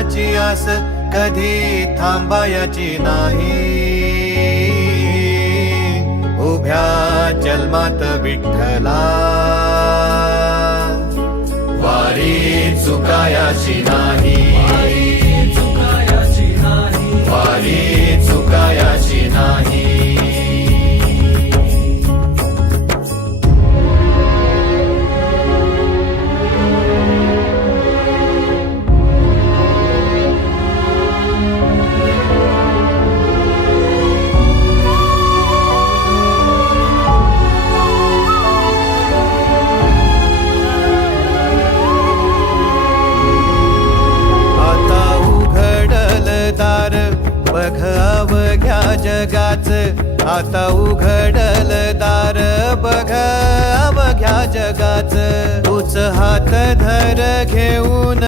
फळाची आस कधी थांबायची नाही. उभ्या जन्मात विठ्ठला वारी चुकायाची नाही. वारी चुकायाची नाही. बघ अवघ्या जगाच, आता उघडल दार बघ अवघ्या जगाच. तूच हात धर घेऊन